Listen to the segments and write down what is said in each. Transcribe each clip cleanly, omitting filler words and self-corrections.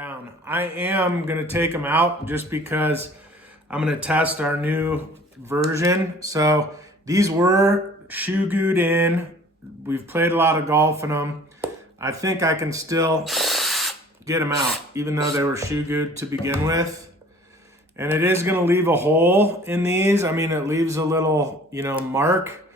down. I am gonna take them out just because I'm gonna test our new version. So these were shoe gooed in. We've played a lot of golf in them. I think I can still get them out, even though they were shoe gooed to begin with. And it is gonna leave a hole in these. I mean, it leaves a little, mark.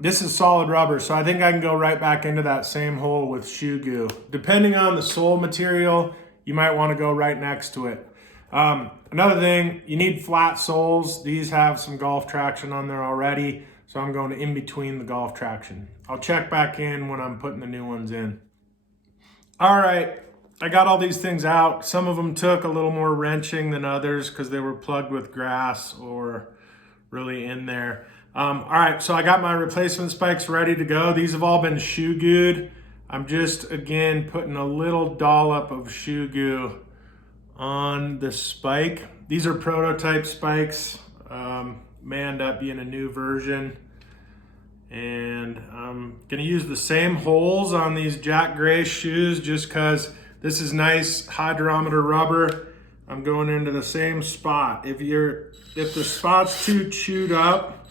This is solid rubber, so I think I can go right back into that same hole with shoe goo. Depending on the sole material, you might want to go right next to it. Another thing, you need flat soles. These have some golf traction on there already, so I'm going in between the golf traction. I'll check back in when I'm putting the new ones in. All right, I got all these things out. Some of them took a little more wrenching than others because they were plugged with grass or really in there. All right, so I got my replacement spikes ready to go. These have all been shoe gooed. I'm just, again, putting a little dollop of shoe goo on the spike. These are prototype spikes. May end up being a new version. And I'm gonna use the same holes on these Jack Gray shoes just because this is nice hydrometer rubber. I'm going into the same spot. If the spot's too chewed up,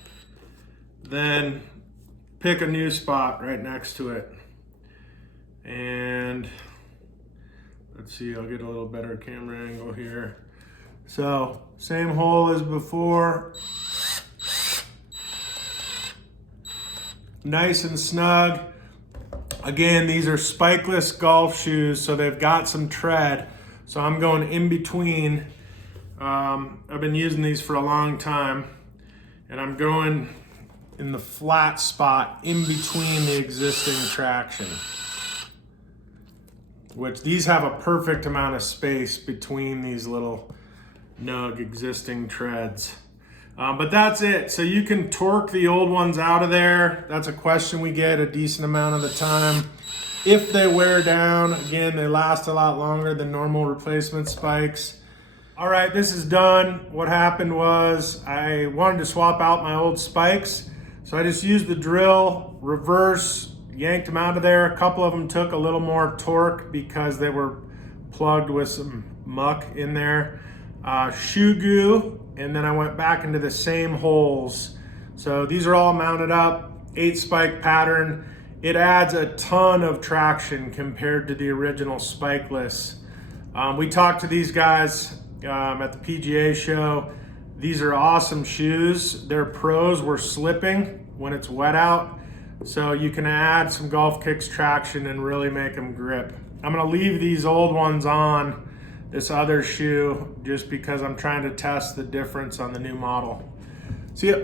then pick a new spot right next to it. And let's see, I'll get a little better camera angle here. So same hole as before. Nice and snug. Again, these are spikeless golf shoes, so they've got some tread. So I'm going in between. I've been using these for a long time, and I'm going in the flat spot in between the existing traction, which these have a perfect amount of space between these little nug existing treads. But that's it. So you can torque the old ones out of there. That's a question we get a decent amount of the time. If they wear down, again, they last a lot longer than normal replacement spikes. All right, this is done. What happened was I wanted to swap out my old spikes. So I just used the drill, reverse, yanked them out of there. A couple of them took a little more torque because they were plugged with some muck in there. Shoe goo, and then I went back into the same holes. So these are all mounted up, 8 spike pattern. It adds a ton of traction compared to the original spikeless. We talked to these guys at the PGA show. These are awesome shoes. Their pros were slipping when it's wet out, so you can add some Golfkicks traction and really make them grip. I'm gonna leave these old ones on this other shoe just because I'm trying to test the difference on the new model. See ya.